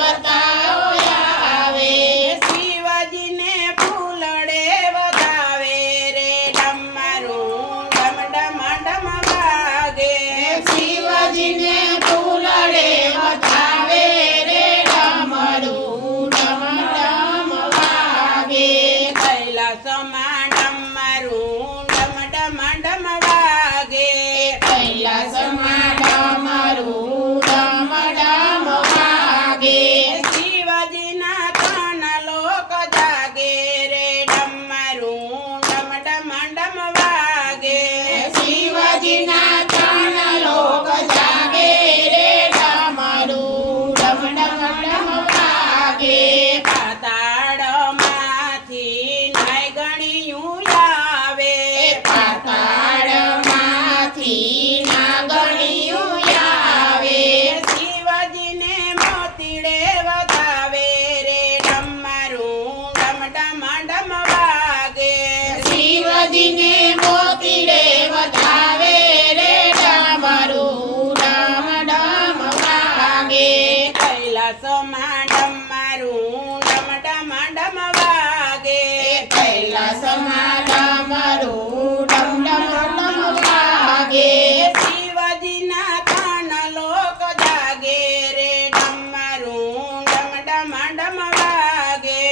દેવતાઓ આવે શિવજીને ફૂલડે વધાવે રે ડમરું ડમ ડમ ડમ વાગે શિવજીને ફૂલડે વધાવે રે ડમરું ડમ ડમ વાગે કૈલાસમાં ડમરું ડમ ડમ ડમ વાગે કૈલાસમાં ડમરું ડમ ડમ વાગે શિવજીના ત્રણ લોક જાગે રે ડમરું ડમ ડમ ડમ વાગે શિવજીના ત્રણ લોક જાગે રે ડમરું ડમ ડમ ડમ વાગે પાતાળમાંથી નાય ગણિયું આવે પાતાળમાંથી નાગણિયું આવે શિવજીને મોતીડે વધાવે રે ડમરું ડમ ડમ ડમ વાગે શિવજીને મોતીડે વધાવે રે ડમરું ડમ ડમ વાગે કૈલાસમાં ડમરું ડમ ડમ ડમ વાગે કૈલાસમાં ડમરું ડમ ડમ ડમ વાગે શિવજીના ત્રણ લોક જાગે રે ડમરું ડમ ડમ ડમ વાગે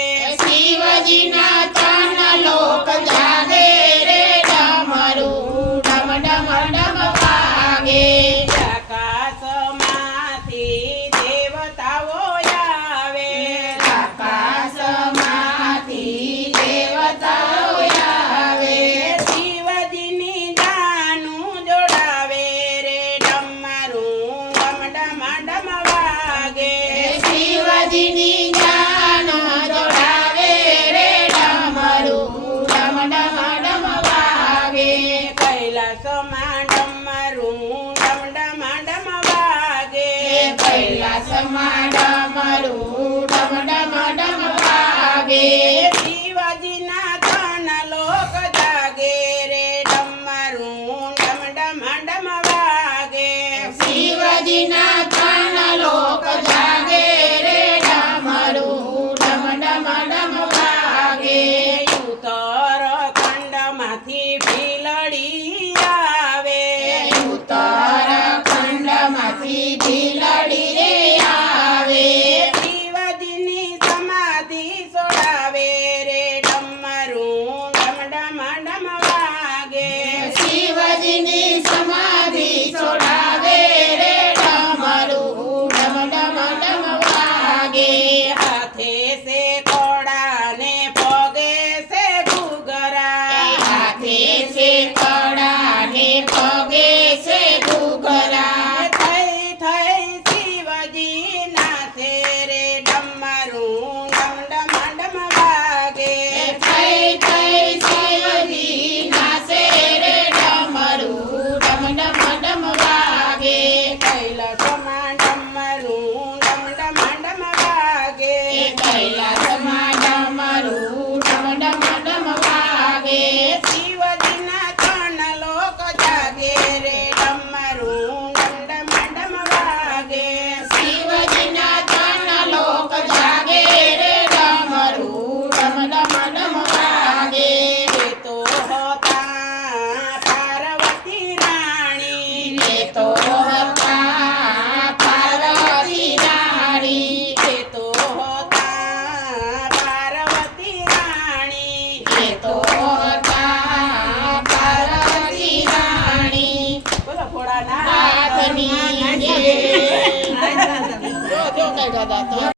શિવજીના ત્રણ લોક જાગે રે ડમરું ડમ ડમ ડમ વાગે આકાશમાંથી દેવતાઓ આવે આકાશમાંથી દેવતાઓ આવે શિવજીની જાનું જોડાવે રે ડમરું ડમ ડમ ડમ વાગે શિવજીની જાન જોડાવે રે ડમરું ડમ ડમ ડમ વાગે કૈલાસમાં ડમરું ડમ ડમ ડમ વાગે કૈલાસમાં ડમરું ડમ ડમ ડમ વાગે શિવજીના ત્રણ લોક જાગે રે ડમરું ડમ ડમ ડમ વાગે શિવજીના ત્રણ લોક જાગે રે ડમરું ડમ ડમ ડમ વાગે ઉત્તરાખંડમાંથી ભીલડી આવે ઉત્તરાખંડમાંથી ભીલડી રે આવે શિવજીની સમાધિ સોડાવે રે ડમરું ડમ ડમ ડમ વાગે શિવજીની સમાધિ છોડાવે રે ડમરું ડમ ડમ ડમ વાગે હાથે સે કોડાને પગે સે ઘૂઘરા હાથે છે કડા ને પગે છે ઘૂઘરા થઈ થઈ શિવજી નાચે રે ડમરું ડમ ડમ ડમ વાગે થઈ થઈ શિવજી નાચે રે ડમરું ડમ ડમ ડમ વાગે કૈલાસમાં ડમરું ડમ ડમ ડમ વાગે કૈલાસમાં ડમરું ડમ ડમ ડમ વાગે શિવજીના ત્રણ લોક જાગે રે ડમરું ડમ ડમ ડમ વાગે શિવજીના ત્રણ લોક જાગે રે ડમરું ડમ ડમ ડમ વાગે એ તો હતા પાર્વતી રાણી એ તો હતા પાર્વતી રાણી એ તો હતા પાર્વતી રાણી એ તો હતા પાર્વતી રાણી બોલો ભોળાનાથ નાથની જય. જો કઈ દાદા તો